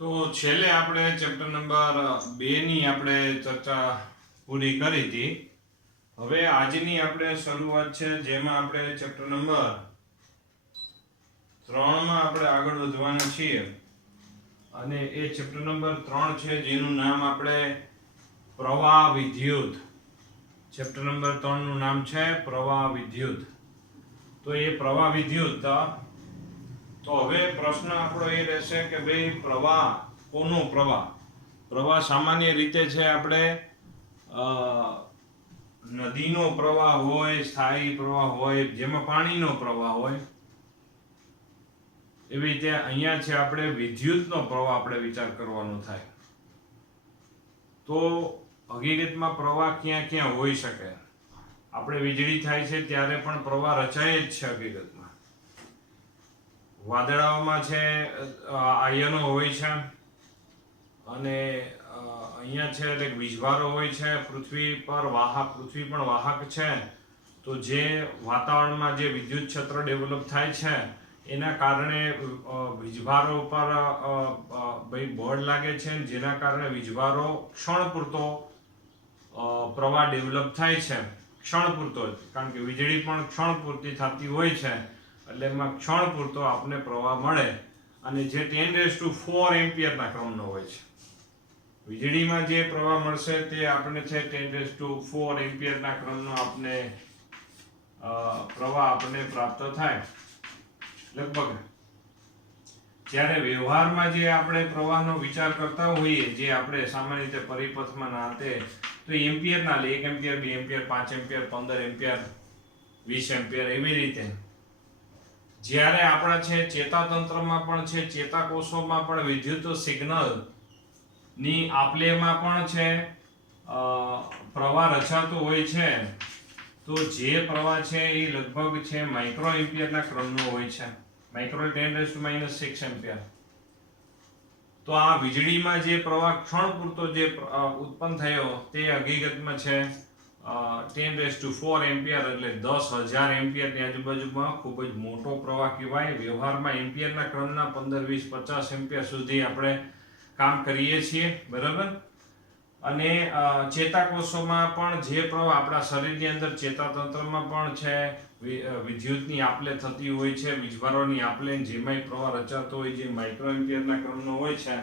તો છેલ્લે આપણે ચેપ્ટર નંબર 2 ની આપણે ચર્ચા પૂરી કરી હતી. હવે આજની આપણે શરૂઆત છે જેમાં આપણે ચેપ્ટર નંબર 3 માં આપણે આગળ વધવાના છીએ. અને એ ચેપ્ટર નંબર 3 છે જેનું નામ આપણે પ્રવાહ વિદ્યુત. ચેપ્ટર નંબર 3 નું નામ છે પ્રવાહ વિદ્યુત. તો એ પ્રવાહ વિદ્યુત તો હવે પ્રશ્ન આપણો એ રહેશે કે ભાઈ પ્રવાહ કોનો પ્રવાહ? પ્રવાહ સામાન્ય રીતે છે આપણે નદીનો પ્રવાહ હોય, સ્થાયી પ્રવાહ હોય, જેમાં પાણીનો પ્રવાહ હોય. એવી રીતે અહીંયા છે આપણે વિદ્યુતનો પ્રવાહ આપણે વિચાર કરવાનો થાય. તો હકીકતમાં પ્રવાહ ક્યાં ક્યાં હોઈ શકે? આપણે વીજળી થાય છે ત્યારે પણ પ્રવાહ રચાય જ છે હકીકતમાં. વાદળાઓમાં છે આયનો હોય છે અને અહીંયા છે એટલે વીજભારો હોય છે. પૃથ્વી પણ વાહક છે. તો જે વાતાવરણમાં જે વિદ્યુત ક્ષેત્ર ડેવલપ થાય છે એના કારણે વીજભારો પર બળ લાગે છે, જેના કારણે વીજભારો ક્ષણ પૂરતો પ્રવાહ ડેવલપ થાય છે. ક્ષણ પૂરતો જ, કારણ કે વીજળી પણ ક્ષણ પૂરતી થતી હોય છે, એટલે એમાં ક્ષણ પૂરતો આપણને પ્રવાહ મળે. અને જે 10⁴ એમ્પિયરના ક્રમનો હોય છે. વીજળીમાં જે પ્રવાહ મળશે તે આપણને છે 10⁴ એમ્પિયરના ક્રમનો આપણે પ્રવાહ આપણને પ્રાપ્ત થાય લગભગ. જ્યારે વ્યવહારમાં જે આપણે પ્રવાહનો વિચાર કરતા હોઈએ, જે આપણે સામાન્ય રીતે પરિપથમાં નાતે, તો એમ્પિયર ના લે. 1 ampere, 2 ampere, 5 ampere, 15 ampere, 20 ampere, એવી રીતે. જ્યારે આપણા છે ચેતાતંત્રમાં પણ છે, ચેતાકોષોમાં પણ વિદ્યુત સિગ્નલ ની આપલેમાં પણ છે પ્રવાહ રચાતો હોય છે. તો જે પ્રવાહ છે એ લગભગ છે માઇક્રો એમ્પિયરના ક્રમનો હોય છે. Micro 10⁻⁶ ampere. તો આ વીજળીમાં જે પ્રવાહ ક્ષણ પૂરતો જે ઉત્પન્ન થયો તે હકીકતમાં છે 10⁴ એમ્પિયર, એટલે 10,000 એમ્પિયરની આજુબાજુમાં ખૂબ જ મોટો પ્રવાહ કહેવાય. વ્યવહારમાં એમ્પિયરના ક્રમના 15, 20, 50 એમ્પિયર સુધી આપણે કામ કરીએ છીએ, બરાબર. અને ચેતાકોષોમાં પણ જે પ્રવાહ આપણા શરીરની અંદર ચેતાતંત્રમાં પણ છે વિદ્યુતની આપલે થતી હોય છે, વીજભારોની આપલે, જેમાંય પ્રવાહ રચાતો હોય, જે માઇક્રો એમ્પિયરના ક્રમનો હોય છે.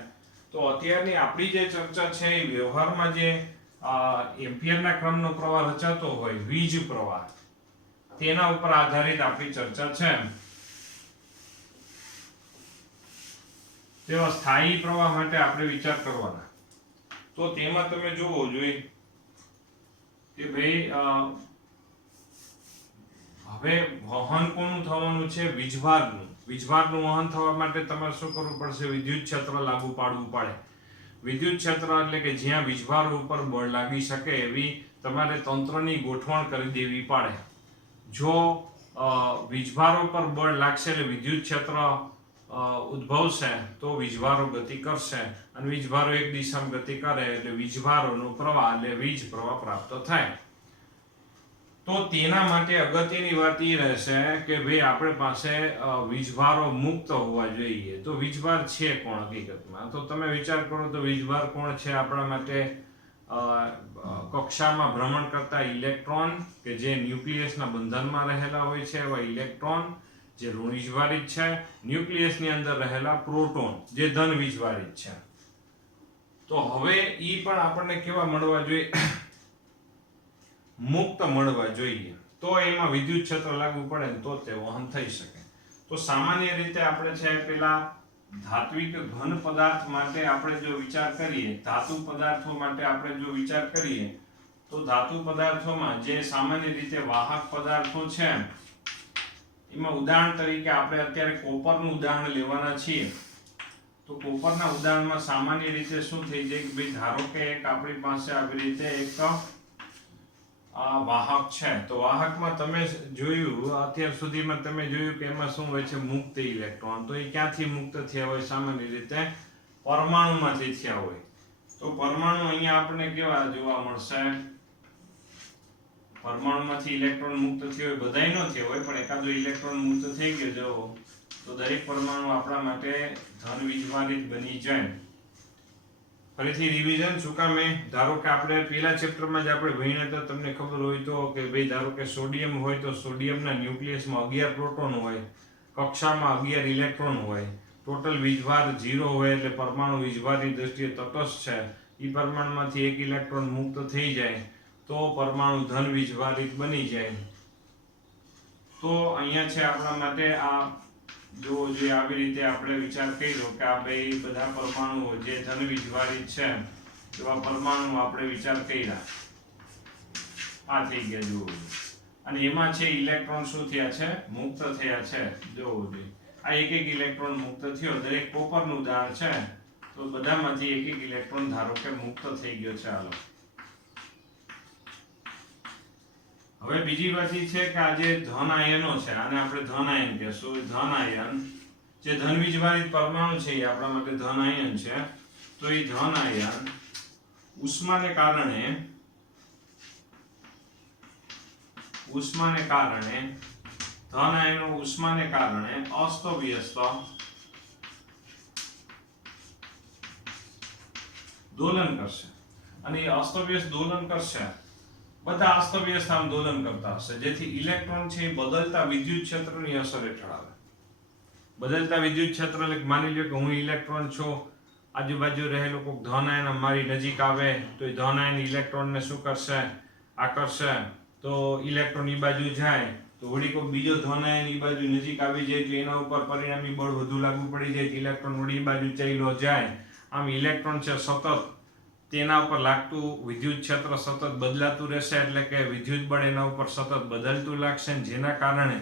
તો અત્યારની આપણી જે ચર્ચા છે એ વ્યવહારમાં જે એમ્પિયરના ક્રમનો પ્રવાહ રચાતો હોય, વીજ પ્રવાહ, તેના ઉપર આધારિત આપણી ચર્ચા છે. તેવા સ્થાયી પ્રવાહ માટે આપણે વિચાર કરવાના. તો તેમાં તમે જોવો જોઈએ કે ભાઈ હવે વહન કોનું થવાનું છે? વીજભારનું. વીજભારનું વહન થવા માટે તમારે શું કરવું પડશે? વિદ્યુત ક્ષેત્ર લાગુ પાડવું પડે. વિદ્યુત ક્ષેત્ર એટલે કે જ્યાં વીજભાર ઉપર બળ લાગી શકે એવી તમારે તંત્રની ગોઠવણ કરી દેવી પડે. જો વીજભારો પર બળ લાગશે એટલે વિદ્યુત ક્ષેત્ર ઉદ્ભવશે, તો વીજભારો ગતિ કરશે. અને વીજભારો એક દિશામાં ગતિ કરે એટલે વીજભારોનો પ્રવાહ એટલે વીજ પ્રવાહ પ્રાપ્ત થાય. તો તેના માટે અગત્યની વાત એ રહેશે કે ભાઈ આપણી પાસે વીજભારો મુક્ત હોવા જોઈએ. તો વીજભાર છે કોણ હકીકતમાં? તો તમે વિચાર કરો તો વીજભાર કોણ છે આપણા માટે? કક્ષામાં ભ્રમણ કરતા ઇલેક્ટ્રોન, કે જે ન્યુક્લિયસના બંધનમાં રહેલા હોય છે એવા ઇલેક્ટ્રોન, જે ઋણ વીજભારિત છે. ન્યુક્લિયસની અંદર રહેલા પ્રોટોન, જે ધન વીજભારિત છે. તો હવે ઈ પણ આપણને કેવા મળવા જોઈએ? મુક્ત મળવા જોઈએ. તો એમાં વિદ્યુત ક્ષેત્ર લાગુ પડે ને તો તે વહન થઈ શકે. તો સામાન્ય રીતે આપણે છે પેલા ધાત્વિક ઘન પદાર્થ માટે આપણે જો વિચાર કરીએ, ધાતુ પદાર્થો માટે આપણે જો વિચાર કરીએ, તો ધાતુ પદાર્થોમાં જે સામાન્ય રીતે વાહક પદાર્થો છે, એમાં ઉદાહરણ તરીકે આપણે અત્યારે કોપરનું ઉદાહરણ લેવાના છીએ. તો કોપરના ઉદાહરણમાં સામાન્ય રીતે શું થઈ જાય કે ભાઈ ધારો કે એક આપણી પાસે આવી રીતે એક વાહક છે. તો વાહકમાં તમે જોયું, અત્યાર સુધીમાં તમે જોયું કે એમાં શું હોય છે? મુક્ત ઇલેક્ટ્રોન. તો એ ક્યાંથી મુક્ત થયા હોય? સામાન્ય રીતે પરમાણુમાંથી થયા હોય. તો પરમાણુ અહીંયા આપણને કેવા જોવા મળશે? પરમાણુમાંથી ઇલેક્ટ્રોન મુક્ત થયો હોય, બધાય ન થયો હોય, પણ એકાદો ઇલેક્ટ્રોન મુક્ત થઈ ગયો. જો તો દરેક પરમાણુ આપણા માટે ધન વીજભારિત બની જાય. ફરીથી રિવિઝન શું કામ? ધારો કે આપણે પહેલા ચેપ્ટરમાં જ આપણે ભણ્યા હતા, તમને ખબર હોય તો કે ભાઈ ધારો કે સોડિયમ હોય તો સોડિયમના ન્યુક્લિયસમાં 11 પ્રોટોન હોય, કક્ષામાં 11 ઇલેક્ટ્રોન હોય, ટોટલ વીજભાર 0 હોય એટલે પરમાણુ વીજભારની દ્રષ્ટિએ તટસ્થ છે. એ પરમાણુમાંથી એક ઇલેક્ટ્રોન મુક્ત થઈ જાય તો પરમાણુ ધન વીજભારિત બની જાય. તો અહીંયા છે આપણા માટે આ જો જે આવી રીતે આપણે વિચાર કર્યો કે આ બે બધા પરમાણુઓ જે ધન વીજભારિત છે એવા પરમાણુ આપણે વિચાર કર્યા. આ થઈ ગયા જુઓ. અને એમાં છે ઇલેક્ટ્રોન શું થયા છે? મુક્ત થયા છે. જોવો જોઈએ આ એક એક ઇલેક્ટ્રોન મુક્ત થયો. દરેક કોપરનું ઉદાહરણ છે તો બધામાંથી એક એક ઇલેક્ટ્રોન ધારો કે મુક્ત થઈ ગયો છે. હાલો હવે બીજી વાત એ છે કે આ જે ધન આયનો છે આને આપણે ધન આયન કહેશું. ધન આયન જે ધન વીજભારિત પરમાણુ છે એ આપણા માટે ધન આયન છે. તો એ ધન આયન ઉષ્માને કારણે ધન આયનો ઉષ્માને કારણે અસ્તવ્યસ્ત દોલન કરશે. અને એ અસ્તવ્યસ્ત દોલન કરશે, બધા અસ્તવ્યસ્ત આમ દોલન કરતા હશે, જેથી ઇલેક્ટ્રોન છે એ બદલતા વિદ્યુત ક્ષેત્રની અસર હેઠળ આવે. બદલતા વિદ્યુત ક્ષેત્ર એટલે માની લો કે હું ઇલેક્ટ્રોન છું, આજુબાજુ રહેલો કોઈક ધન આયન મારી નજીક આવે તો એ ધન આયન ઇલેક્ટ્રોનને શું કરશે? આકર્ષશે. તો ઇલેક્ટ્રોન એ બાજુ જાય તો વળી કોઈ બીજો ધન આયન એ બાજુ નજીક આવી જાય તો એના ઉપર પરિણામી બળ વધુ લાગુ પડી જાય તો ઇલેક્ટ્રોન વળી એ બાજુ ચાલ્યો જાય. આમ ઇલેક્ટ્રોન છે સતત તેના ઉપર લાગતું વિદ્યુત ક્ષેત્ર સતત બદલાતું રહેશે, એટલે કે વિદ્યુત બળ એના ઉપર સતત બદલતું લાગશે. જેના કારણે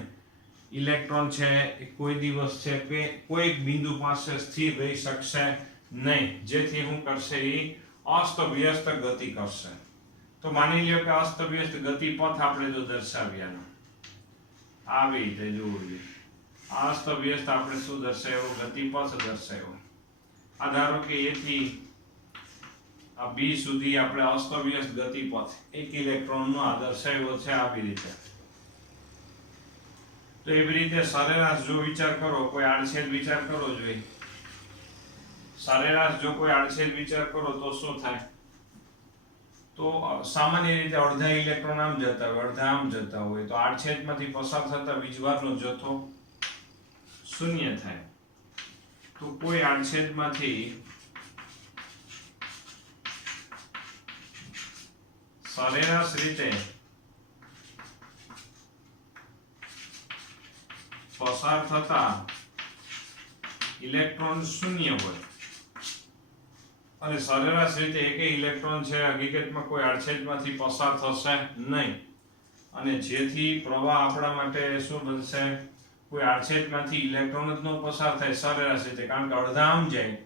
ઇલેક્ટ્રોન છે એ કોઈ દિવસ છે કે કોઈ બિંદુ પાસે સ્થિર રહી શકશે નહીં, જેથી શું કરશે? એ અસ્તવ્યસ્ત ગતિ કરશે. તો માની લો કે અસ્તવ્યસ્ત ગતિ પથ આપણે જો દર્શાવ્યા આવી રીતે જોવું જોઈએ. અસ્તવ્યસ્ત આપણે શું દર્શાવ્યો? ગતિ પથ દર્શાવ્યો. આ ધારો કે A થી આ B સુધી આપણે અસ્તવ્યસ્ત ગતિપથ એક ઇલેક્ટ્રોનનો આ દર્શાવ્યો છે આવી રીતે. તો એવી રીતે સરેરાશ જો વિચાર કરો, કોઈ આડછેદ વિચાર કરો જોઈએ. સરેરાશ જો કોઈ આડછેદ વિચાર કરો તો શું થાય? તો સામાન્ય રીતે અડધા ઇલેક્ટ્રોન આમ જતા હોય, અડધા આમ જતા હોય, તો આડછેદમાંથી પસાર થતા વીજભારનો જથ્થો શૂન્ય થાય. તો કોઈ આડછેદમાંથી સરેરાશ રીતે પસાર થતા ઇલેક્ટ્રોન શૂન્ય હોય અને સરેરાશ રીતે એક ઇલેક્ટ્રોન છે હકીકતમાં કોઈ આડછેદમાંથી પસાર થશે નહીં, અને જેથી પ્રવાહ આપણા માટે શું બનશે? કોઈ આડછેદમાંથી ઇલેક્ટ્રોન જ ન પસાર થાય સરેરાશ રીતે, કારણ કે અડધા આમ જાય,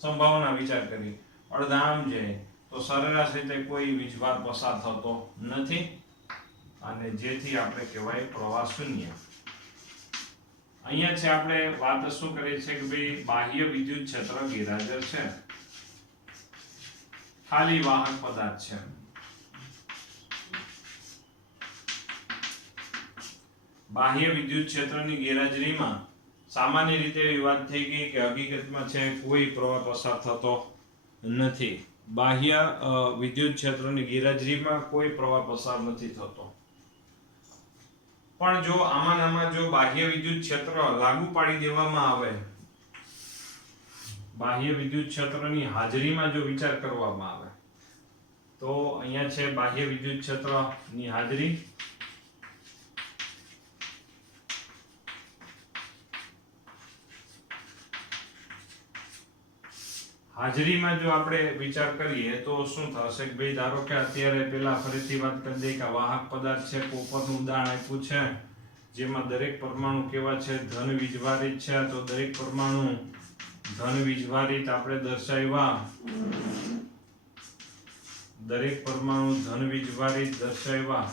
સંભાવના વિચાર કરી, અડધા આમ જાય તો સરેરાશ રીતે કોઈ વીજભાર પસાર થતો નથી, અને જેથી આપણે કહેવાય પ્રવાહ શૂન્ય. અહીંયા છે આપણે વાત શું કરીએ છીએ કે ભાઈ બાહ્ય વિદ્યુત ક્ષેત્ર ગેરહાજર છે, ખાલી વાહક પદાર્થ છે. બાહ્ય વિદ્યુત ક્ષેત્રની ગેરહાજરીમાં સામાન્ય રીતે એવી વાત થઈ ગઈ કે હકીકતમાં છે કોઈ પ્રવાહ પસાર થતો નથી. બાહ્ય વિદ્યુત ક્ષેત્રની ગેરહાજરીમાં કોઈ પ્રવાહ પસાર નથી થતો. પણ જો આમાં જો બાહ્ય વિદ્યુત ક્ષેત્ર લાગુ પાડી દેવામાં આવે, બાહ્ય વિદ્યુત ક્ષેત્રની હાજરીમાં જો વિચાર કરવામાં આવે તો અહીંયા છે બાહ્ય વિદ્યુત ક્ષેત્રની હાજરી, હાજરીમાં જો આપણે વિચાર કરીએ તો શું થશે કે ભાઈ ધારો કે અત્યારે પેલા ફરીથી વાત કરી દઈએ કે વાહક પદાર્થ છે, કોપરનું ઉદાહરણ આપ્યું છે, જેમાં દરેક પરમાણુ કેવા છે? ધન વીજભારિત છે. તો દરેક પરમાણુ ધન વીજભારિત આપણે દર્શાવ્યા, દરેક પરમાણુ ધન વીજભારિત દર્શાવ્યા.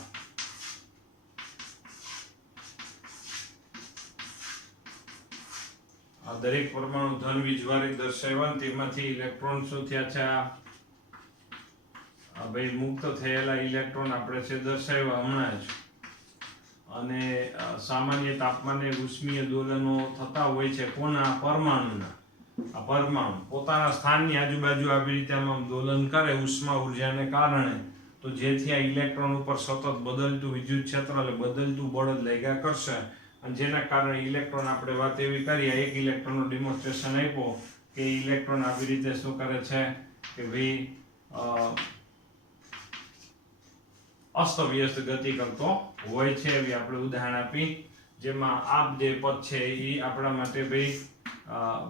આ દરેક પરમાણુ ધન વીજભારિત દર્શાવ્યા, તેમાંથી ઇલેક્ટ્રોન શું થયા છે? આ ભાઈ મુક્ત થયેલા ઇલેક્ટ્રોન આપણે છે દર્શાવ્યા હમણાં જ, અને સામાન્ય તાપમાને ઉષ્મીય દોલનો થતા હોય છે કોના પરમાણુના. આ પરમાણુ પોતાના સ્થાનની આજુબાજુ આવી રીતે આમ દોલન કરે ઉષ્મા ઉર્જાને કારણે, તો જેથી આ ઇલેક્ટ્રોન ઉપર સતત બદલતું વિદ્યુત ક્ષેત્ર એટલે બદલતું બળ જ લાગ્યા કરશે, અને જેના કારણે ઇલેક્ટ્રોન આપણે વાત એવી કરી, એક ઇલેક્ટ્રોનનું ડેમોન્સ્ટ્રેશન આપ્યો કે ઇલેક્ટ્રોન આવી રીતે શું કરે છે કે ભાઈ અસ્તવ્યસ્ત ગતિ કરતો હોય છે. એવી આપણે ઉદાહરણ આપી, જેમાં આ જે પદ છે એ આપણા માટે ભાઈ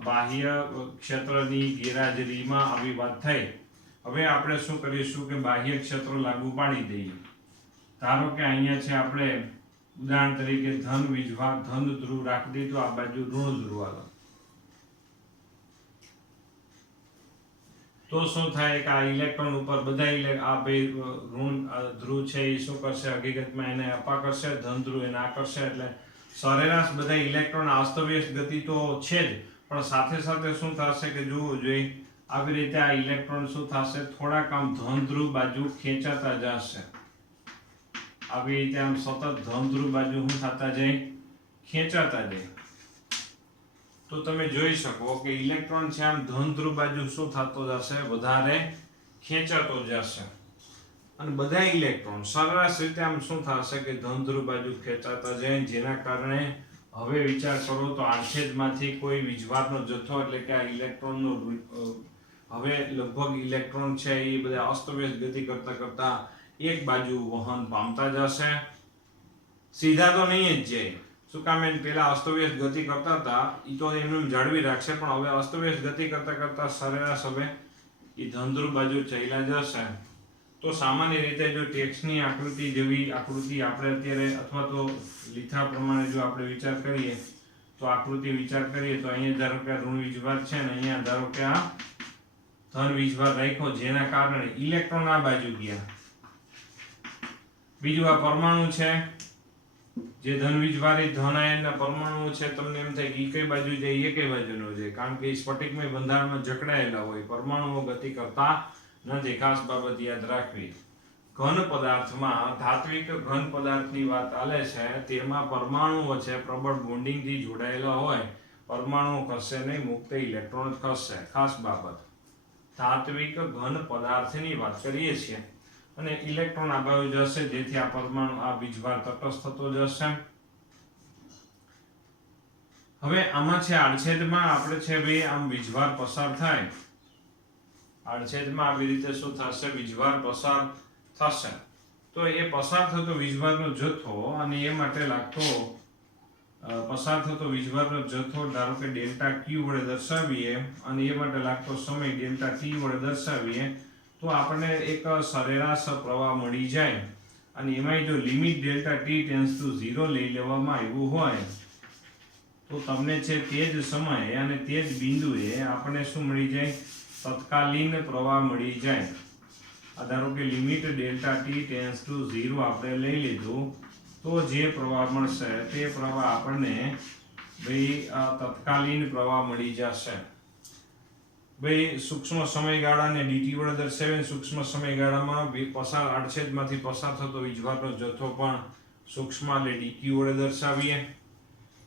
બાહ્ય ક્ષેત્રની ગેરહાજરીમાં આવી વાત થઈ. હવે આપણે શું કરીશું કે બાહ્ય ક્ષેત્ર લાગુ પાડી દઈએ. ધારો કે અહીંયા છે આપણે ઉદાહરણ તરીકે ધન વીજભાર ધન ધ્રુવ રાખી દીધું, આ બાજુ ઋણ ધ્રુવ આવે, તો શું થાય કે આ ઇલેક્ટ્રોન ઉપર બધા આ બે ઋણ ધ્રુવ છે એ શું કરશે, હકીકતમાં એને અપા કરશે, ધન ધ્રુવ એને આ કરશે, એટલે સરેરાશ બધા ઇલેક્ટ્રોન અસ્તવ્યસ્ત ગતિ તો છે જ, પણ સાથે સાથે શું થશે કે જોવું જોઈએ આવી રીતે આ ઇલેક્ટ્રોન શું થશે, થોડાક આમ ધન ધ્રુવ બાજુ ખેંચાતા જશે. આવી રીતે આમ સતત ધન ધ્રુવ બાજુ શું થતા જાય, ખેંચાતા જાય. તો તમે જોઈ શકો કે ઇલેક્ટ્રોન છે આમ ધન ધ્રુવ બાજુ શું થતો જશે, વધારે ખેંચાતો જશે. અને બધા ઇલેક્ટ્રોન સરેરાશ રીતે આમ શું થશે કે ધન ધ્રુવ બાજુ ખેંચાતા જાય, જેના કારણે હવે વિચાર કરો તો આડછેદમાંથી કોઈ વીજભારનો જથ્થો એટલે કે આ ઇલેક્ટ્રોનનો હવે લગભગ ઇલેક્ટ્રોન છે એ બધા અસ્તવ્યસ્ત ગતિ કરતા કરતા એક બાજુ વહન પામતા જશે. સીધા તો નહીં જ જાય, શું કામ એને પેલા અસ્તવ્યસ્ત ગતિ કરતા હતા એ તો એમને જાળવી રાખશે, પણ હવે અસ્તવ્યસ્ત ગતિ કરતા કરતા સરેરાશ હવે એ ધન ધ્રુવ બાજુ ચાલ્યા જશે. તો સામાન્ય રીતે જો ટેક્સની આકૃતિ જેવી આકૃતિ આપણે અત્યારે અથવા તો લીધા પ્રમાણે જો આપણે વિચાર કરીએ તો આકૃતિ વિચાર કરીએ તો અહીંયા ધારો કે ઋણ વીજભાર છે ને અહીંયા ધારો કે આ ધન વીજભાર રાખ્યો, જેના કારણે ઇલેક્ટ્રોન આ બાજુ ગયા. બીજું આ પરમાણુ છે જે ધન વીજભારી ધન આયનના પરમાણુ છે, તમને એમ થાય કે કઈ બાજુ જાય એ કઈ બાજુ ન જાય, કારણ કે સ્ફટિકમય બંધારણમાં જકડાયેલા હોય, પરમાણુઓ ગતિ કરતા નથી. ખાસ બાબત યાદ રાખવી. ઘન પદાર્થમાં ધાત્વિક ઘન પદાર્થની વાત ચાલે છે, તેમાં પરમાણુઓ છે પ્રબળ બોન્ડિંગથી જોડાયેલા હોય, પરમાણુઓ ખસશે નહીં, મુક્ત ઇલેક્ટ્રોન જ ખસશે. ખાસ બાબત, ધાત્વિક ઘન પદાર્થની વાત કરીએ છીએ અને ઇલેક્ટ્રોન આ બાજુ જશે, જેથી આ પરમાણુ આ વીજભાર તટસ્થ થતો જશે. હવે આમાં છે આડછેદમાં આપણે છે ભાઈ આમ વીજભાર પસાર થાય, આડછેદમાં આવી રીતે શું થશે, વીજભાર પસાર થશે. તો એ પસાર થતો વીજભારનો જથ્થો અને એ માટે લાગતો પસાર થતો વીજભારનો જથ્થો ધારો કે ડેલ્ટા ક્યુ વડે દર્શાવીએ અને એ માટે લાગતો સમય ડેલ્ટા ટી વડે દર્શાવીએ, તો આપણને એક સરેરાશ પ્રવાહ મળી જાય. અને એમાંય જો limit delta T tends to 0 લઈ લેવામાં આવ્યું હોય તો તમને છે તે જ સમયે અને તે જ બિંદુએ આપણને શું મળી જાય, તત્કાલીન પ્રવાહ મળી જાય. ધારો કે limit delta T tends to 0 આપણે લઈ લીધું, તો જે પ્રવાહ મળશે તે પ્રવાહ આપણને ભાઈ તત્કાલીન પ્રવાહ મળી જશે. ભાઈ સૂક્ષ્મ સમયગાળાને ડીટી વડે દર્શાવીને સૂક્ષ્મ સમયગાળામાં પસાર આડછેદમાંથી પસાર થતો વીજભારનો જથ્થો પણ સૂક્ષ્મ એટલે ડીક્યુ વડે દર્શાવીએ.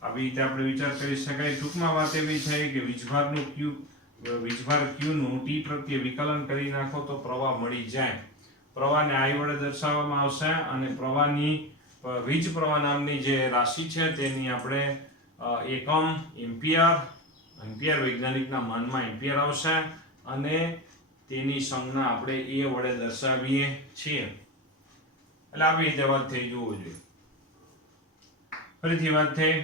આવી રીતે આપણે વિચાર કરી શકાય. ટૂંકમાં વાત એવી થાય કે વીજભાર ક્યુનું ટી પ્રત્યે વિકલન કરી નાખો તો પ્રવાહ મળી જાય. પ્રવાહને આઈ વડે દર્શાવવામાં આવશે અને પ્રવાહની વીજ પ્રવાહ નામની જે રાશિ છે તેની આપણે એકમ એમ્પિયર વૈજ્ઞાનિકના માનમાં એમ્પિયર આવશે અને તેની સંજ્ઞા આપણે એ વડે દર્શાવીએ છીએ. એટલે આવી રીતે વાત થઈ જોવું જોઈએ. ફરીથી વાત થઈ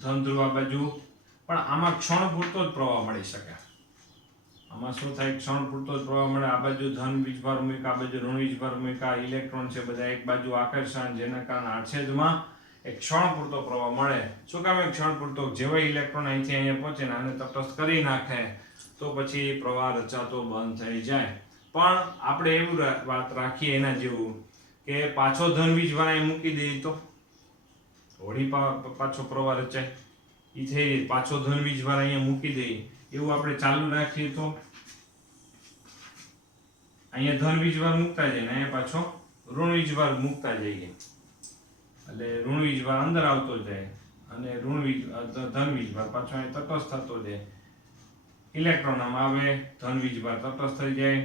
ધન ધ્રુવ આ બાજુ, પણ આમાં ક્ષણ પૂરતો જ પ્રવાહ મળી શકે. આમાં શું થાય, ક્ષણ પૂરતો જ પ્રવાહ મળે. આ બાજુ ધન વીજભાર મૂક્યા, આ બાજુ ઋણ વીજભાર મૂક્યા, ઇલેક્ટ્રોન છે બધા એક બાજુ આકર્ષણ, જેના કારણે આડછેદમાં એક ક્ષણ પૂરતો પ્રવાહ મળે. શું કામ એક ક્ષણ પૂરતો, જેવા ઇલેક્ટ્રોન અહીંથી અહીંયા પહોંચે ને આને તટસ્થ કરી નાખે તો પછી પ્રવાહ રચાતો બંધ થઈ જાય. પણ આપણે એવું વાત રાખીએ એના જેવું કે પાછો ધન વીજભાર અહીં મૂકી દઈએ તો વળી પાછો પ્રવાહ રચાય, એ થઈ પાછો ધન વીજભાર અહીંયા મૂકી દઈએ એવું આપણે ચાલુ રાખીએ તો અહીંયા ધન વીજભાર મૂકતા જઈએ ને અહીંયા પાછો ઋણ વીજભાર મૂકતા જઈએ. એટલે ઋણ વીજભાર અંદર આવતો જાય અને ધન વીજભાર પાછો અહીં તટસ્થ થતો જાય. ઇલેક્ટ્રોન આમ આવે, ધન વીજભાર તટસ્થ થઈ જાય,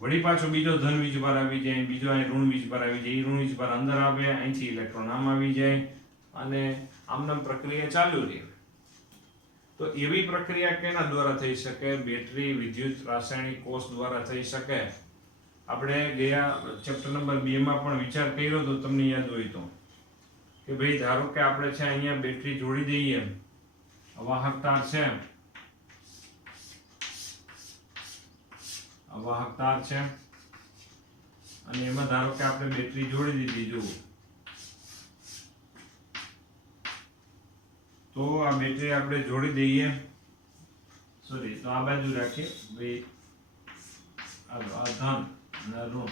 વળી પાછો બીજો ધન વીજભાર આવી જાય, બીજો અહીં ઋણ વીજભાર આવી જાય, ઋણ વીજભાર અંદર આવે, અહીંથી ઇલેક્ટ્રોન આમ આવી જાય અને આમનામ પ્રક્રિયા ચાલુ રહે. તો એવી પ્રક્રિયા કેના દ્વારા થઈ શકે? બેટરી વિદ્યુત રાસાયણિક કોષ દ્વારા થઈ શકે. આપણે ગયા ચેપ્ટર નંબર 2 માં પણ વિચાર કર્યો તો તમને યાદ હોય તો કે ભાઈ ધારો કે આપણે છે અહીંયા બેટરી જોડી દઈએ, વાહક તાર છે, વાહક તાર છે અને એમાં ધારો કે આપણે બેટરી જોડી દીધી. જુઓ તો આ બેટરી આપણે જોડી દઈએ, સોરી તો આ બાજુ રાખીએ ભાઈ, આ ધન અને ઋણ.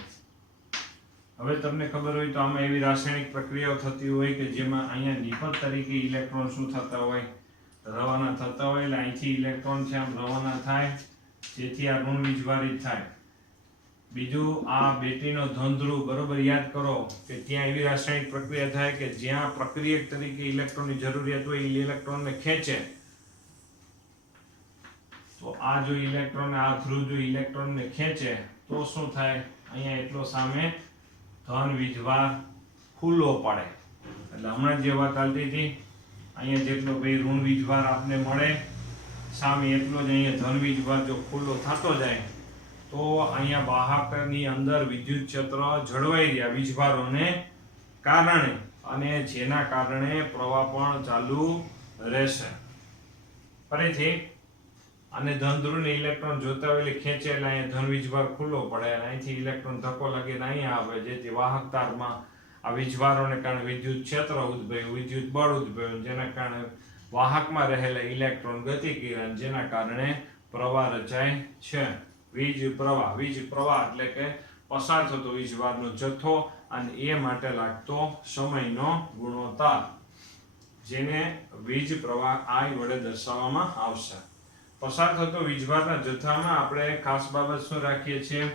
હવે તમને ખબર હોય તો આમાં એવી રાસાયણિક પ્રક્રિયાઓ થતી હોય કે જેમાં અહીંયા નિપજ તરીકે ઇલેક્ટ્રોન શું થતા હોય? રવાના થતા હોય. એટલે અહીંથી ઇલેક્ટ્રોન છે આમ રવાના થાય, જેથી આ ઋણ વીજભારિત થાય. બીજું આ બેટરીનો ધન ધ્રુવ, બરોબર યાદ કરો કે ત્યાં એવી રાસાયણિક પ્રક્રિયા થાય કે જ્યાં પ્રક્રિયક તરીકે ઇલેક્ટ્રોનની જરૂરિયાત હોય એ ઇલેક્ટ્રોનને ખેંચે. તો આ જો ઇલેક્ટ્રોન, આ ધ્રુવ જો ઇલેક્ટ્રોનને ખેંચે તો શું થાય? અહીંયા એટલો સામે ધન વીજભાર ખુલ્લો પડે. એટલે હમણાં જે વાત ચાલતી હતી, અહીંયા જેટલો ભાઈ ઋણ વીજભાર આપને મળે સામે એટલો જ અહીંયા ધન વીજભાર જો ખુલ્લો થતો જાય તો અહીંયા વાહકની અંદર વિદ્યુત ક્ષેત્ર જળવાઈ રહ્યા વીજભારોને કારણે, અને જેના કારણે પ્રવાહ પણ ચાલુ રહેશે. ફરીથી અને ધન ધ્રુવને ઇલેક્ટ્રોન જોતા હોય એટલે ખેંચે એટલે અહીંયા ધન વીજભાર ખુલ્લો પડે અને અહીંથી ઇલેક્ટ્રોન ધક્કો લાગીને અહીંયા આવે, જેથી વાહક તારમાં આ વીજભારોને કારણે વિદ્યુત ક્ષેત્ર ઉદ્ભવ્યું, વિદ્યુત બળ ઉદ્ભવ્યું, જેના કારણે વાહકમાં રહેલા ઇલેક્ટ્રોન ગતિ કર્યા, જેના કારણે પ્રવાહ રચાય છે. વીજ પ્રવાહ એટલે કે પસાર થતો વીજભારનો જથ્થો અને એ માટે લાગતો સમયનો ગુણોત્તર, જેને વીજ પ્રવાહ I વડે દર્શાવવામાં આવશે. પસાર થતો વીજભારના જથ્થામાં આપણે ખાસ બાબત શું રાખીએ છીએ?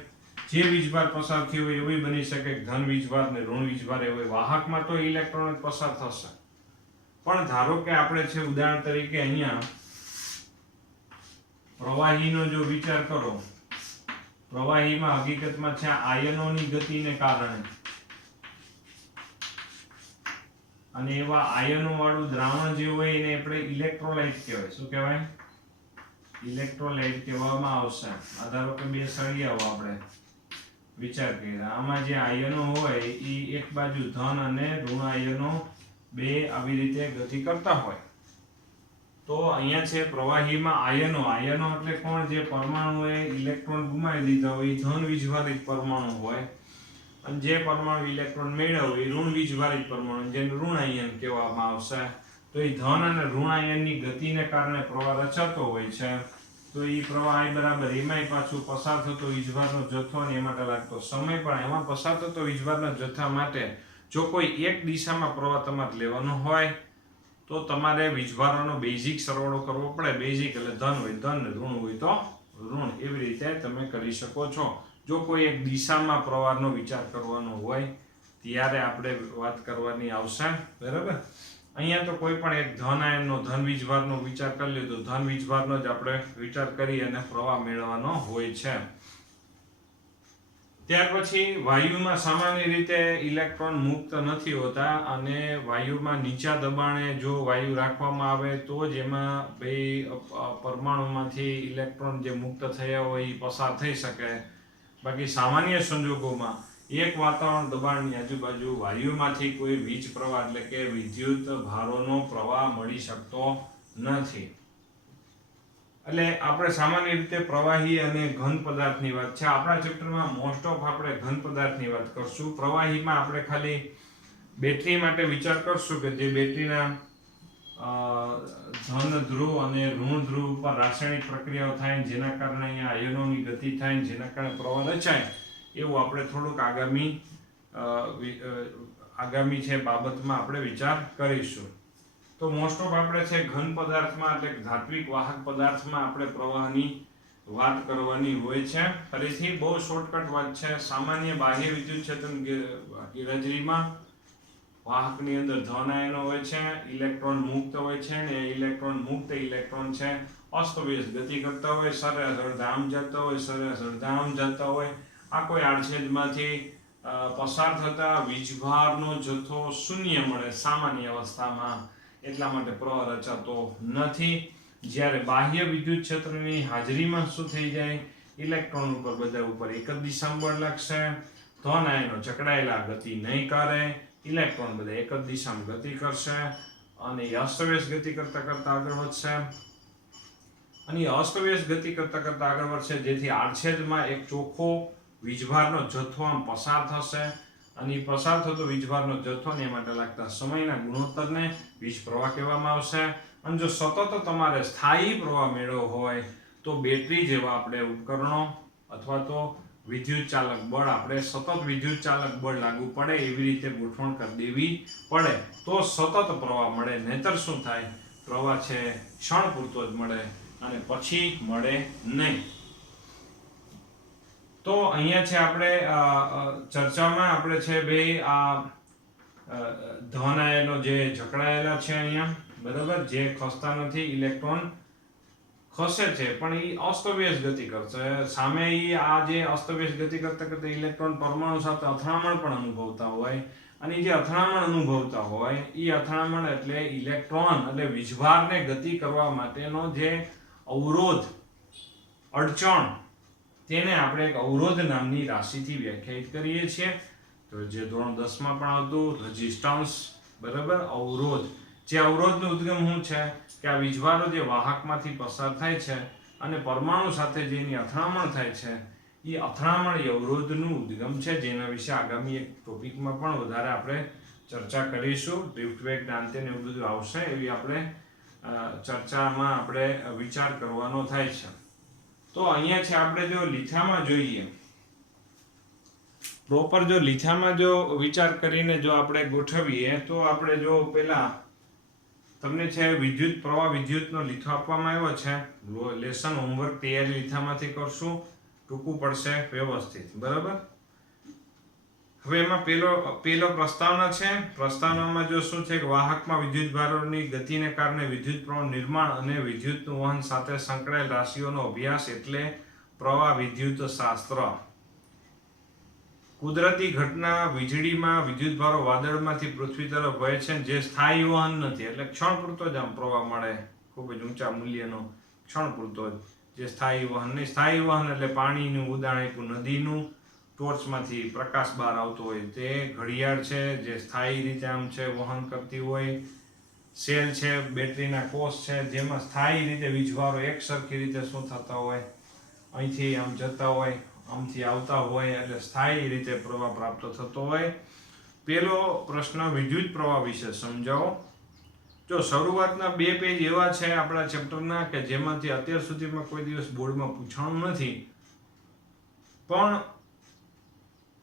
જે વીજભાર પસાર થયો હોય એવી બની શકે ધન વીજભાર ને ઋણ વીજભાર એવો. વાહકમાં તો ઇલેક્ટ્રોન પસાર થશે, પણ ધારો કે આપણે છે ઉદાહરણ તરીકે અહીંયા પ્રવાહીનો જો વિચાર કરો, પ્રવાહીમાં હકીકતમાં છે આયનોની ગતિને કારણે અને એવા આયનો વાળું દ્રાવણ જે હોય એને આપણે ઇલેક્ટ્રોલાઇટ કહેવાય. શું કહેવાય? ઇલેક્ટ્રોલાઇટ કહેવામાં આવશે. આ ધારો કે બે સળિયાઓ આપણે વિચાર કર્યા, આમાં જે આયનો હોય એ એક બાજુ ધન અને ઋણ આયનો બે આવી રીતે ગતિ કરતા હોય. તો અહીંયા છે પ્રવાહીમાં આયનો એટલે કોણ? જે પરમાણુએ ઇલેક્ટ્રોન ગુમાવી દીધા હોય એ ધન વીજભારિત પરમાણુ હોય, અને જે પરમાણુ ઇલેક્ટ્રોન મેળવ્યો એ ઋણ વીજભારિત પરમાણુ, જેને ઋણ આયન કહેવામાં આવશે. તો એ ધન અને ઋણ આયનની ગતિને કારણે પ્રવાહ રચાતો હોય છે. તો એ પ્રવાહ I બરાબર એમાંય પાછું પસાર થતો વીજભારનો જથ્થો અને એ માટે લાગતો સમય, પણ એમાં પસાર થતો વીજભારના જથ્થા માટે જો કોઈ એક દિશામાં પ્રવાહ તમારે લેવાનો હોય તો તમારે વીજભારોનો બેઝિક સરવાળો કરવો પડે. બેઝિક એટલે ધન હોય ધન, ઋણ હોય તો ઋણ. એવી રીતે તમે કરી શકો છો. જો કોઈ એક દિશામાં પ્રવાહનો વિચાર કરવાનો હોય ત્યારે આપણે વાત કરવાની આવશે, બરાબર. અહીંયા તો કોઈ પણ એક ધન આયનનો, ધન વીજભારનો વિચાર કરી લીધો, ધન વીજભારનો જ આપણે વિચાર કરી અને પ્રવાહ મેળવવાનો હોય છે. ત્યાર પછી વાયુમાં સામાન્ય રીતે ઇલેક્ટ્રોન મુક્ત નથી હોતા, અને વાયુમાં નીચા દબાણે જો વાયુ રાખવામાં આવે તો જ એમાં બે પરમાણુમાંથી ઇલેક્ટ્રોન જે મુક્ત થયા હોય એ પસાર થઈ શકે. બાકી સામાન્ય સંજોગોમાં એક વાતાવરણ દબાણની આજુબાજુ વાયુમાંથી કોઈ વીજ પ્રવાહ એટલે કે વિદ્યુત ભારોનો પ્રવાહ મળી શકતો નથી. એટલે આપણે સામાન્ય રીતે પ્રવાહી અને ઘન પદાર્થની વાત છે. આપણા ચેપ્ટરમાં મોસ્ટ ઓફ આપણે ઘન પદાર્થની વાત કરશું. પ્રવાહીમાં આપણે ખાલી બેટરી માટે વિચાર કરશું કે જે બેટરીના ધન ધ્રુવ અને ઋણ ધ્રુવ ઉપર રાસાયણિક પ્રક્રિયાઓ થાય, જેના કારણે અહીંયા આયનોની ગતિ થાય, જેના કારણે પ્રવાહ રચાય. એવું આપણે થોડુંક આગામી છે બાબતમાં આપણે વિચાર કરીશું. તો મોસ્ટ ઓફ આપણે છે ઘન પદાર્થમાં એટલે ધાત્વિક વાહક પદાર્થમાં આપણે પ્રવાહની વાત કરવાની હોય છે. ફરીથી બહુ શોર્ટકટ વાત છે. સામાન્ય બાહ્ય વિદ્યુત ક્ષેત્ર ગેરહાજરીમાં વાહકની અંદર ધન આયનો હોય છે, ઇલેક્ટ્રોન મુક્ત હોય છે, ને ઇલેક્ટ્રોન મુક્ત ઇલેક્ટ્રોન છે અસ્તવ્યસ્ત ગતિ કરતા હોય, સરેરાશ અડધામ જતા હોય, સરેરાશ અડધામ જતા હોય. આ કોઈ આડછેદમાંથી પસાર થતા વીજભારનો જથ્થો શૂન્ય મળે સામાન્ય અવસ્થામાં, એટલા માટે પ્રવાહ રચાતો નથી. જ્યારે બાહ્ય વિદ્યુત ક્ષેત્રની હાજરીમાં શું થઈ જાય, ઇલેક્ટ્રોન ઉપર બધા ઉપર એક જ દિશામાં બળ લાગશે, ધન આયનો જકડાયેલા ગતિ નહીં કરે, ઇલેક્ટ્રોન બધા એક જ દિશામાં ગતિ કરશે અને એ અસ્તવ્યસ્ત ગતિ કરતા કરતા આગળ વધશે. અને અસ્તવ્યસ્ત ગતિ કરતા કરતા આગળ વધશે, જેથી આડછેદમાં એક ચોખ્ખો વીજભારનો જથ્થો આમ પસાર થશે અને એ પસાર થતો વીજભારનો જથ્થો ને માટે લાગતા સમયના ગુણોત્તરને વીજ પ્રવાહ કહેવામાં આવશે. અને જો સતત તમારે સ્થાયી પ્રવાહ મેળવવો હોય તો બેટરી જેવા આપણે ઉપકરણો અથવા તો વિદ્યુત ચાલક બળ આપણે સતત વિદ્યુત ચાલક બળ લાગુ પડે એવી રીતે ગોઠવણ કરી દેવી પડે તો સતત પ્રવાહ મળે. નહીતર શું થાય, પ્રવાહ છે ક્ષણ પૂરતો જ મળે અને પછી મળે નહીં. તો અહીંયા છે આપણે ચર્ચામાં આપણે છે ભાઈ આ ધન આયનો જે જકડાયેલા છે અહીંયા, બરાબર, જે ખસતા નથી, ઇલેક્ટ્રોન ખસે છે પણ એ અસ્તવ્યસ્ત ગતિ કરશે. સામે એ આ જે અસ્તવ્યસ્ત ગતિ કરતા કરતા ઇલેક્ટ્રોન પરમાણુ સાથે અથડામણ પણ અનુભવતા હોય અને જે અથડામણ અનુભવતા હોય એ અથડામણ એટલે ઇલેક્ટ્રોન એટલે વીજભારને ગતિ કરવા માટેનો જે અવરોધ, અડચણ, તેને આપણે એક અવરોધ નામની રાશિથી વ્યાખ્યાયિત કરીએ છીએ. તો જે ધોરણ 10 માં પણ આવતું રેઝિસ્ટન્સ, બરાબર, અવરોધ. જે અવરોધનો ઉદ્ગમ શું છે કે આ વીજભારો જે વાહકમાંથી પસાર થાય છે અને પરમાણુ સાથે જેની અથડામણ થાય છે એ અથડામણ એ અવરોધનું ઉદ્ગમ છે, જેના વિશે આગામી એક ટોપિકમાં પણ વધારે આપણે ચર્ચા કરીશું. ડ્રિફ્ટ વેગ દાંતે ને એવું બધું આવશે એવી આપણે ચર્ચામાં આપણે વિચાર કરવાનો થાય છે. તો અહીંયા છે આપણે જો લીથામાં જોઈએ, પ્રોપર જો લીથામાં જો વિચાર કરીને જો આપણે ગોઠવીએ તો આપણે જો પેલા તમને છે વિદ્યુત પ્રવાહ વિદ્યુતનો લીથો આપવામાં આવ્યો છે. લેસન હોમવર્ક તૈયારી લીથામાંથી કરશું, ટૂંકું પડશે વ્યવસ્થિત, બરાબર. હવે એમાં પેલો પ્રસ્તાવના છે. પ્રસ્તાવનામાં જો શું છે કે વાહકમાં વિદ્યુત ભારોની ગતિને કારણે વિદ્યુત પ્રવાહ નિર્માણ અને વિદ્યુતનું વહન સાથે સંકળાયેલ રાશિઓનો અભ્યાસ એટલે પ્રવાહ વિદ્યુત શાસ્ત્ર. કુદરતી ઘટના વીજળીમાં વિદ્યુત ભારો વાદળમાંથી પૃથ્વી તરફ વહે છે, જે સ્થાયી વહન નથી, એટલે ક્ષણ પૂરતો જ આમ પ્રવાહ મળે, ખૂબ જ ઊંચા મૂલ્યનો, ક્ષણ પૂરતો જ, જે સ્થાયી વહન નહીં. સ્થાયી વહન એટલે પાણીનું ઉદાહરણ આપ્યું, નદીનું ટોર્ચમાંથી પ્રકાશ બહાર આવતો હોય તે, ઘડિયાળ છે જે સ્થાયી રીતે આમ છે વહન કરતી હોય, સેલ છે, બેટરીના કોષ છે જેમાં સ્થાયી રીતે વીજભારો એક સરખી રીતે શું થતા હોય, અહીંથી આમ જતા હોય, આમથી આવતા હોય, એટલે સ્થાયી રીતે પ્રવાહ પ્રાપ્ત થતો હોય. પેલો પ્રશ્ન વિદ્યુત પ્રવાહ વિશે સમજાવો. જો શરૂઆતના 2 પેજ એવા છે આપણા ચેપ્ટરના કે જેમાંથી અત્યાર સુધીમાં કોઈ દિવસ બોર્ડમાં પૂછાણું નથી, પણ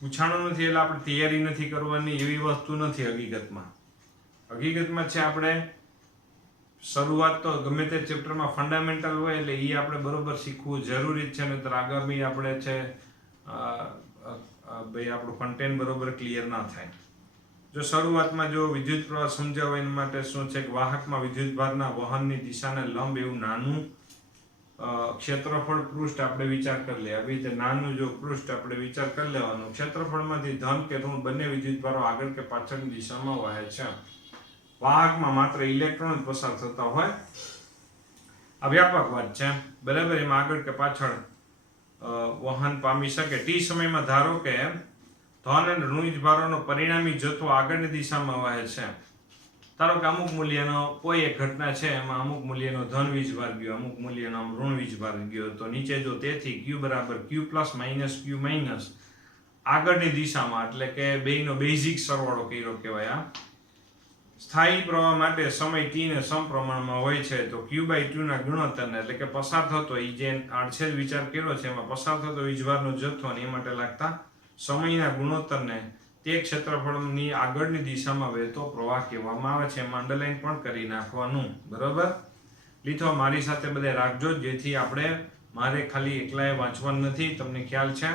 પૂછાણું નથી એટલે આપણે તૈયારી નથી કરવાની એવી વસ્તુ નથી. હકીકતમાં છે આપણે શરૂઆત તો ગમે તે ચેપ્ટરમાં ફંડામેન્ટલ હોય એટલે એ આપણે બરોબર શીખવું જરૂરી જ છે, નહીંતર આગામી આપણે છે ભાઈ આપણું કન્ટેન્ટ બરોબર ક્લિયર ના થાય. જો શરૂઆતમાં જો વિદ્યુત પ્રવાહ સમજાવવા એના માટે શું છે કે વાહકમાં વિદ્યુત ભારના વહનની દિશાને લંબ એવું નાનું ક્ષેત્રફળ પૃષ્ઠ આપણે વિચાર કરી લે. આવી રીતે નાનું જો પૃષ્ઠ આપણે વિચાર કરી લેવાનું, ક્ષેત્રફળમાંથી ધન કે ઋણ બંને વિદ્યુત ભારો આગળ કે પાછળની દિશામાં વહે છે. વાહકમાં માત્ર ઇલેક્ટ્રોન જ પસાર થતા હોય, આ વ્યાપક વાત છે, બરાબર. એમાં આગળ કે પાછળ વહન પામી શકે. ટી સમયમાં ધારો કે ધન અને ઋણ વીજભારોનો પરિણામી જથ્થો આગળની દિશામાં વહે છે. ધારો કે અમુક મૂલ્યનો કોઈ એક ઘટના છે, એમાં અમુક મૂલ્યનો ધન વીજભાર ગયો, અમુક મૂલ્યનો ઋણ વીજભાર ગયો, તો નીચે જો તેથી Q બરાબર Q plus minus Q minus આગળની દિશામાં, એટલે કે બેયનો બેઝિક સરવાળો કર્યો કહેવાય. આ સ્થાયી પ્રવાહ માટે સમય t ને સમપ્રમાણમાં હોય છે, તો Q/2 ના ગુણોત્તરને એટલે કે પસાર થતો એ જે આડછેદ વિચાર કર્યો છે એમાં પસાર થતો વીજભારનો જથ્થો અને એ માટે લાગતા સમયના ગુણોત્તરને તે ક્ષેત્રફળની આગળની દિશામાં વહેતો પ્રવાહ કહેવામાં આવે છે. એમાં અંડરલાઈન પણ કરી નાખવાનું, બરાબર. લીધો મારી સાથે બધે રાખજો, જેથી આપણે મારે ખાલી એકલાએ વાંચવાનું નથી, તમને ખ્યાલ છે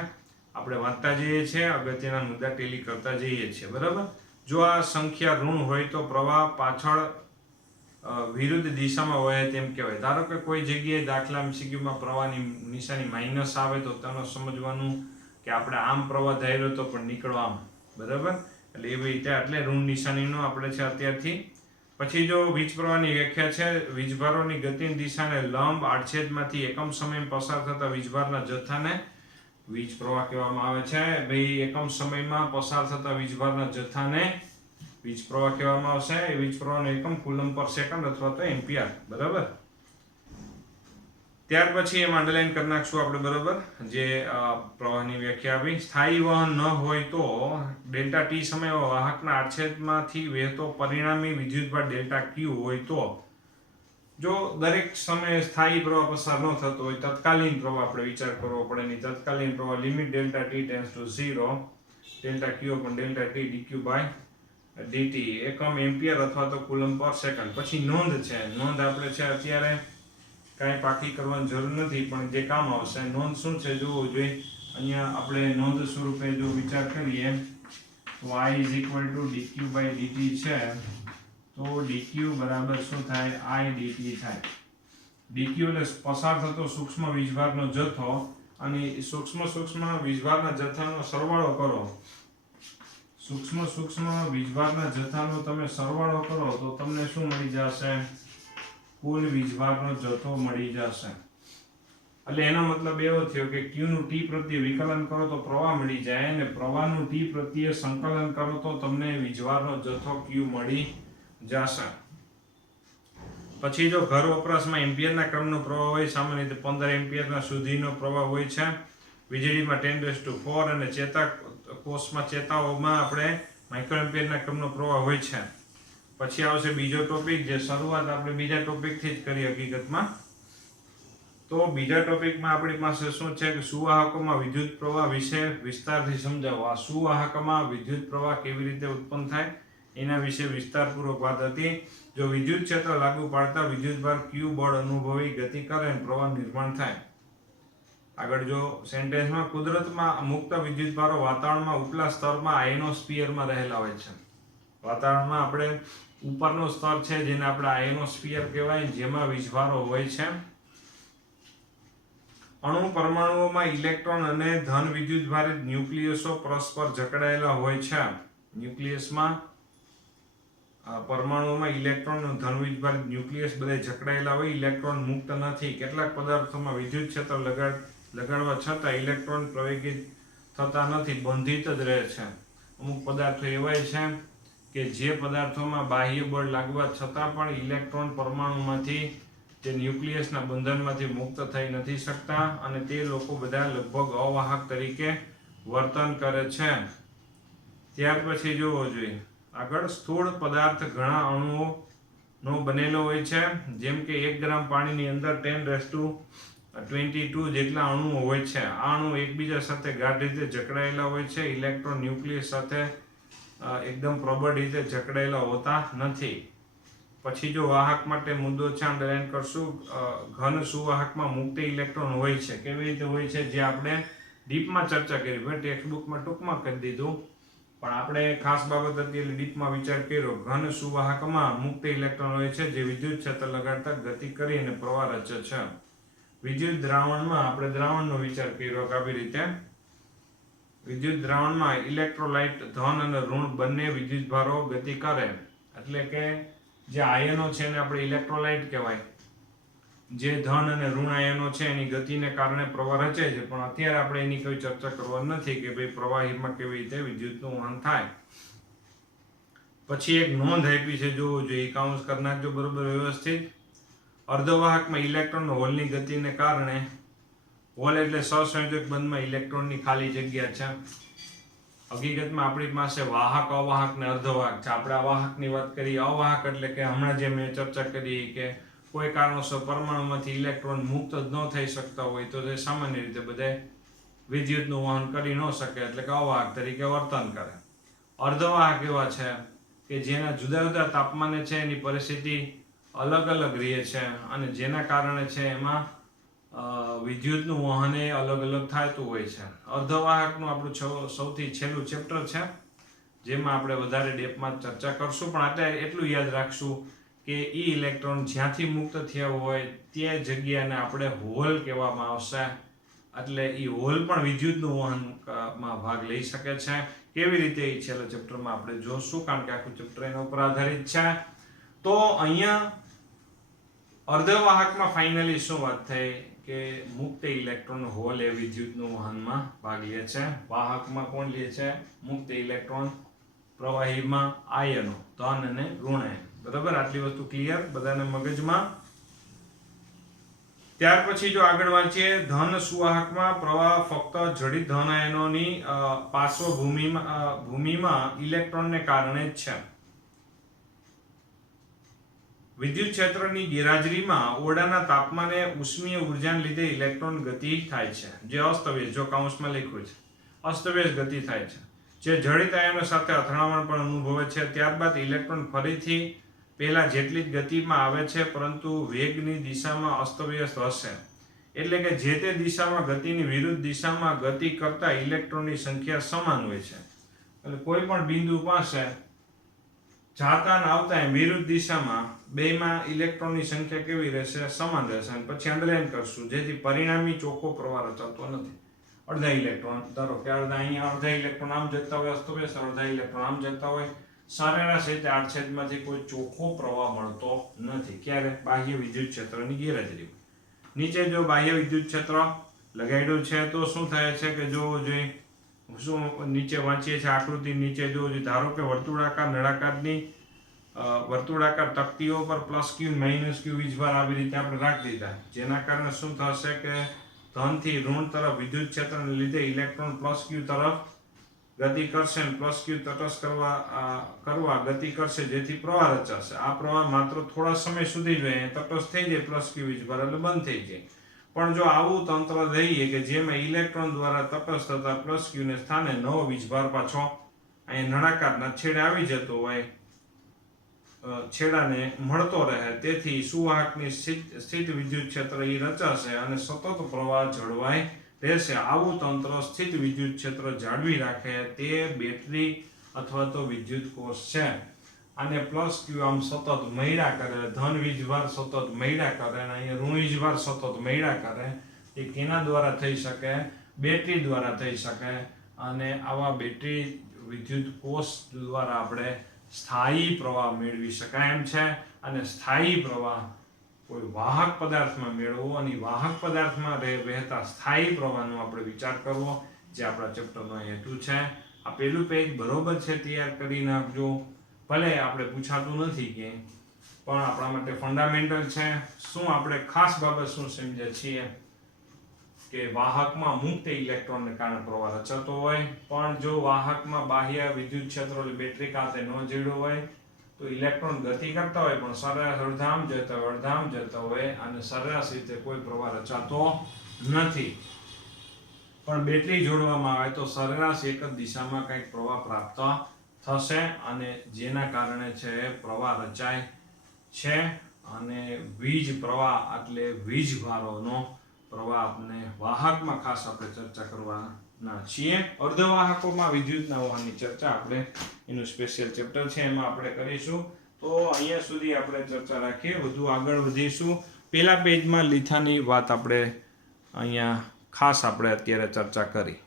આપણે વાંચતા જઈએ છીએ, અગત્યના મુદ્દા ટેલી કરતા જઈએ છીએ, બરાબર. જો આ સંખ્યા ઋણ હોય તો પ્રવાહ પાછળ વિરુદ્ધ દિશામાં વહે તેમ કહેવાય. ધારો કે કોઈ જગ્યાએ દાખલા MCQમાં પ્રવાહની નિશાની માઇનસ આવે તો તેનો સમજવાનું કે આપણે આમ પ્રવાહ ધાર્યો તો પણ નીકળો આમ, બરાબર. એટલે એવી રીતે એટલે ઋણ નિશાનીનો આપણે છે અત્યારથી. પછી જો વીજ પ્રવાહની વ્યાખ્યા છે, વીજભારોની ગતિની દિશાને લંબ આડછેદમાંથી એકમ સમયમાં પસાર થતા વીજભારના જથ્થાને વીજ પ્રવાહ કહેવામાં આવે છે. ભાઈ એકમ સમયમાં પસાર થતા વીજભારના જથ્થાને વીજ પ્રવાહ કહેવામાં આવશે. એ વીજ પ્રવાહનો એકમ કુલમ પર સેકન્ડ અથવા તો એમ્પિયર, બરાબર. ત્યાર પછી એમ અંડરલાઈન કરી નાખશું આપણે, બરાબર, જે પ્રવાહની વ્યાખ્યા આવી. સ્થાયી વહન ન હોય તો ડેલ્ટા ટી સમય વાહકના આડછેદમાંથી વહેતો પરિણામી વિદ્યુતભાર ડેલ્ટા ક્યુ હોય તો જો દરેક સમયે સ્થાયી પ્રવાહ પસાર ન થતો હોય, તત્કાલીન પ્રવાહ આપણે વિચાર કરવો પડે. ની તત્કાલીન પ્રવાહ limit delta T tends to 0 delta Q પણ delta T DQ by DT એકમ એમ્પિયર અથવા તો કુલમ પર સેકન્ડ. પછી નોંધ છે, નોંધ આપણે છે અત્યારે કાંઈ પાકી કરવાની જરૂર નથી, પણ જે કામ આવશે. નોંધ શું છે જોવું જોઈએ. અહીંયા આપણે નોંધ સ્વરૂપે જો વિચાર કરીએ તો I is equal to dq by dt છે, તો dq બરાબર શું થાય, I dt થાય. dq એટલે પસાર થતો સૂક્ષ્મ વીજભારનો જથ્થો, અને સૂક્ષ્મ વીજભારના જથ્થાનો સરવાળો કરો. સૂક્ષ્મ વીજભારના જથ્થાનો તમે સરવાળો કરો તો તમને શું મળી જશે, કુલ વીજભારનો જથ્થો મળી જશે. એટલે એનો મતલબ એવો થયો કે Q નું T પ્રત્યે વિકલન કરો તો પ્રવાહ મળી જાય, અને પ્રવાહનું T પ્રત્યે સંકલન કરો તો તમને વીજભારનો જથ્થો Q મળી જશે. પછી જો ઘર વપરાશમાં એમ્પિયરના ક્રમનો પ્રવાહ હોય, સામાન્ય રીતે 15 એમ્પિયરના સુધીનો પ્રવાહ હોય છે. વીજળીમાં 10⁴ અને ચેતાકોષમાં ચેતાઓમાં આપણે માઇક્રો એમ્પિયરના ક્રમનો પ્રવાહ હોય છે. પછી આવશે બીજો ટોપિક, જે શરૂઆત આપણે બીજા ટોપિકથી જ કરી હકીકતમાં. તો બીજા ટોપિકમાં આપણી પાસે શું છે કે સુવાહકોમાં વિદ્યુત પ્રવાહ વિશે વિસ્તારથી સમજાવો. આ સુવાહકમાં વિદ્યુત પ્રવાહ કેવી રીતે ઉત્પન્ન થાય એના વિશે વિસ્તારપૂર્વક વાત હતી. જો વિદ્યુત ક્ષેત્ર લાગુ પાડતા વિદ્યુતભાર Q બળ અનુભવી ગતિ કરે અને પ્રવાહ નિર્માણ થાય. આગળ જો સેન્ટેન્સમાં કુદરતમાં મુક્ત વિદ્યુતભારો વાતાવરણમાં ઉપલા સ્તરમાં આયનોસ્ફિયરમાં રહેલા હોય છે. વાતાવરણમાં આપણે ઉપરનો સ્તર છે જેને આપણે આયનોસ્ફિયર કહેવાય, જેમાં વીજભારો હોય છે. અણુ પરમાણુઓમાં ઇલેક્ટ્રોન અને ધન વિદ્યુતભારિત ન્યુક્લિયસો પરસ્પર જકડાયેલા હોય છે. ન્યુક્લિયસમાં પરમાણુઓમાં ઇલેક્ટ્રોન અને ધન વિદ્યુતભારિત ન્યુક્લિયસ બધા જકડાયેલા હોય, ઇલેક્ટ્રોન મુક્ત નથી. કેટલાક પદાર્થોમાં વિદ્યુત ક્ષેત્ર લગાડવા છતાં ઇલેક્ટ્રોન પ્રવેગિત થતા નથી, બંધિત જ રહે છે. અમુક પદાર્થો એવાય છે કે જે પદાર્થોમાં બાહ્ય બળ લાગવા છતાં પણ ઇલેક્ટ્રોન પરમાણુમાંથી જે ન્યુક્લિયસના બંધનમાંથી મુક્ત થઈ નથી શકતા, અને તે લોકો બધા લગભગ અવાહક તરીકે વર્તન કરે છે. ત્યાર પછી જોવો જોઈએ આગળ, સ્થૂળ પદાર્થ ઘણા અણુઓનો બનેલો હોય છે. જેમ કે 1 ગ્રામ પાણીની અંદર 10⁻22 જેટલા અણુઓ હોય છે. આ અણુ એકબીજા સાથે ગાઢ રીતે જકડાયેલા હોય છે. ઇલેક્ટ્રોન ન્યુક્લિયસ સાથે એકદમ પ્રબળ રીતે જકડાયેલા હોતા નથી. પછી જો વાહક માટે મુદ્દો છે, અંડરલાઈન કરશું. ઘન સુવાહકમાં મુક્ત ઇલેક્ટ્રોન હોય છે. કેવી રીતે હોય છે, જે આપણે ડીપમાં ચર્ચા કરી. ભાઈ ટેક્સ્ટબુકમાં ટૂંકમાં કરી દીધું, પણ આપણે ખાસ બાબત હતી એટલે ડીપમાં વિચાર કર્યો. ઘન સુવાહકમાં મુક્ત ઇલેક્ટ્રોન હોય છે, જે વિદ્યુત ક્ષેત્ર લગાડતા ગતિ કરી અને પ્રવાહ રચે છે. વિદ્યુત દ્રાવણમાં આપણે દ્રાવણનો વિચાર કર્યો આવી રીતે. વિદ્યુત દ્રાવણમાં ઇલેક્ટ્રોલાઇટ ધન અને ઋણ બંને વિદ્યુતભારો ગતિ કરે. એટલે કે જે આયનો છે એને આપણે ઇલેક્ટ્રોલાઇટ કહેવાય. જે ધન અને ઋણ આયનો છે એની ગતિને કારણે પ્રવાહ રચે છે. પણ અત્યારે આપણે એની કોઈ ચર્ચા કરવાની નથી કે ભાઈ પ્રવાહીમાં કેવી રીતે વિદ્યુતનું વહન થાય. પછી એક નોંધ આપી છે, જોવું જોઈએ. કાઉન્સ કરી નાખજો બરોબર વ્યવસ્થિત. અર્ધવાહકમાં ઇલેક્ટ્રોન હોલની ગતિને કારણે, હોલ એટલે સહસંયોજક બંધમાં ઇલેક્ટ્રોનની ખાલી જગ્યા છે. હકીકતમાં આપણી પાસે વાહક, અવાહક ને અર્ધવાહક છે. આપણે અવાહકની વાત કરીએ. અવાહક એટલે કે હમણાં જે મેં ચર્ચા કરી કે કોઈ કારણોસર પરમાણુમાંથી ઇલેક્ટ્રોન મુક્ત જ ન થઈ શકતા હોય તો તે સામાન્ય રીતે બધા વિદ્યુતનું વહન કરી ન શકે, એટલે કે અવાહક તરીકે વર્તન કરે. અર્ધવાહક એવા છે કે જેના જુદા જુદા તાપમાને છે એની પરિસ્થિતિ અલગ અલગ રહે છે, અને જેના કારણે છે એમાં વિદ્યુતનું વહન એ અલગ અલગ થતું હોય છે. અર્ધવાહકનું આપણું સૌથી છેલ્લું ચેપ્ટર છે, જેમાં આપણે વધારે ડેપમાં ચર્ચા કરશું, પણ અત્યારે એટલું યાદ રાખશું કે ઈ ઇલેક્ટ્રોન જ્યાંથી મુક્ત થયા હોય તે જગ્યાને આપણે હોલ કહેવામાં આવશે. એટલે ઈ હોલ પણ વિદ્યુતનું વહનમાં ભાગ લઈ શકે છે. કેવી રીતે એ છેલ્લા ચેપ્ટરમાં આપણે જોશું, કારણ કે આખું ચેપ્ટર એના ઉપર આધારિત છે. તો અહીંયા અર્ધવાહકમાં ફાઇનલી શું વાત થઈ કે મુક્ત ઇલેક્ટ્રોન હોલ એ વિદ્યુતનું વહનમાં ભાગ લે છે. વાહકમાં કોણ લે છે? મુક્ત ઇલેક્ટ્રોન. પ્રવાહીમાં આયનો, ધન અને ઋણ આયન. બરાબર, આટલી વસ્તુ ક્લિયર બધાને મગજમાં? ત્યાર પછી જો આગળ વાંચીએ, ધન સુવાહકમાં પ્રવાહ ફક્ત જડિત ધન આયનોની પાર્શ્વભૂમિમાં ઇલેક્ટ્રોનને કારણે જ છે. વિદ્યુત ક્ષેત્રની ગેરહાજરીમાં ઓરડાના તાપમાને ઉષ્મીય ઉર્જાને લીધે ઇલેક્ટ્રોન ગતિ થાય છે, જે અસ્તવ્યસ્ત, જો કાઉન્સમાં લખ્યું છે, અસ્તવ્યસ્ત ગતિ થાય છે, જે જડિત આયનો સાથે અથડામણ પણ અનુભવે છે. ત્યારબાદ ઇલેક્ટ્રોન ફરીથી પહેલા જેટલી જ ગતિમાં આવે છે, પરંતુ વેગની દિશામાં અસ્તવ્યસ્ત હશે. એટલે કે જે તે દિશામાં ગતિની વિરુદ્ધ દિશામાં ગતિ કરતા ઇલેક્ટ્રોનની સંખ્યા સમાન હોય છે. એટલે કોઈ પણ બિંદુ પાસે જાતા અને આવતા એમ વિરુદ્ધ દિશામાં બેમાં ઇલેક્ટ્રોનની સંખ્યા કેવી રહેશે? સમાન રહેશે. અને પછી અંડરલાઈન કરશું, જેથી પરિણામી ચોખ્ખો પ્રવાહ રચાતો નથી. અડધા ઇલેક્ટ્રોન, ધારો કે અહીંયા અડધા ઇલેક્ટ્રોન આમ જતા હોય અસ્તવ્યસ્ત, અડધા ઇલેક્ટ્રોન આમ જતા હોય, સરેરાશ રીતે આડછેદમાંથી કોઈ ચોખ્ખો પ્રવાહ મળતો નથી. ક્યારે? બાહ્ય વિદ્યુત ક્ષેત્રની ગેરહાજરી. નીચે જો બાહ્ય વિદ્યુત ક્ષેત્ર લગાડ્યું છે તો શું થાય છે કે જો શું નીચે વાંચીએ છીએ આકૃતિ, નીચે જો ધારો કે વર્તુળાકાર નળાકારની વર્તુળાકાર તકતીઓ પર પ્લસ ક્યુ માઇનસ ક્યુ વીજભાર આવી રીતે આપણે રાખી દીધા, જેના કારણે શું થશે કે ધનથી ઋણ તરફ વિદ્યુત ક્ષેત્રને લીધે ઇલેક્ટ્રોન પ્લસ ક્યુ તરફ ગતિ કરશે અને પ્લસ ક્યુ તટસ્થ કરવા ગતિ કરશે, જેથી પ્રવાહ રચાશે. આ પ્રવાહ માત્ર થોડા સમય સુધી જ તટસ્થ થઈ જાય, પ્લસ ક્યુ વીજભાર એટલે બંધ થઈ જાય. પણ જો આવું તંત્ર લઈએ કે જેમાં ઇલેક્ટ્રોન દ્વારા તટસ્થ થતા પ્લસ ક્યુને સ્થાને નવો વીજભાર પાછો અહીંયા નળાકારના છેડે આવી જતો હોય, છેડાને મળતો રહે, તેથી સુવાહકની સ્થિત વિદ્યુત ક્ષેત્ર એ રચાશે અને સતત પ્રવાહ જળવાઈ રહેશે. આવું તંત્ર સ્થિત વિદ્યુત ક્ષેત્ર જાળવી રાખે તે બેટરી અથવા તો વિદ્યુત કોષ છે. અને પ્લસ ક્યુ આમ સતત મળ્યા કરે, ધન વીજભાર સતત મળ્યા કરે અને અહીંયા ઋણ વીજભાર સતત મળ્યા કરે. એ કેના દ્વારા થઈ શકે? બેટરી દ્વારા થઈ શકે. અને આવા બેટરી વિદ્યુત કોષ દ્વારા આપણે સ્થાયી પ્રવાહ મેળવી શકાય એમ છે. અને સ્થાયી પ્રવાહ કોઈ વાહક પદાર્થમાં મેળવવો અને વાહક પદાર્થમાં વહેતા સ્થાયી પ્રવાહનો આપણે વિચાર કરવો, જે આપણા ચેપ્ટરનો હેતુ છે. આ પહેલું પેજ બરોબર છે, તૈયાર કરી નાખજો. ભલે આપણે પૂછાતું નથી કે, પણ આપણા માટે ફંડામેન્ટલ છે. શું આપણે ખાસ બાબત શું સમજ્યા છીએ કે વાહકમાં મુક્ત ઇલેક્ટ્રોનને કારણે પ્રવાહ રચાતો હોય, પણ જો વાહકમાં બાહ્ય વિદ્યુત ક્ષેત્ર એટલે બેટરી કાંતે ન જોડ્યો હોય તો ઇલેક્ટ્રોન ગતિ કરતા હોય પણ સરેરાશ અડધામ જતા હોય અને સરેરાશ રીતે કોઈ પ્રવાહ રચાતો નથી. પણ બેટરી જોડવામાં આવે તો સરેરાશ એક જ દિશામાં કંઈક પ્રવાહ પ્રાપ્ત થશે અને જેના કારણે છે પ્રવાહ રચાય છે. અને વીજ પ્રવાહ એટલે વીજભારોનો પ્રવાહ આપણે વાહકમાં ખાસ આપણે ચર્ચા કરવાના છીએ. અર્ધવાહકોમાં વિદ્યુતના વહનની ચર્ચા આપણે એનું સ્પેશિયલ ચેપ્ટર છે, એમાં આપણે કરીશું. તો અહીંયા સુધી આપણે ચર્ચા રાખીએ, વધુ આગળ વધીશું. પહેલા પેજમાં લીથાની વાત આપણે અહીંયા ખાસ આપણે અત્યારે ચર્ચા કરી.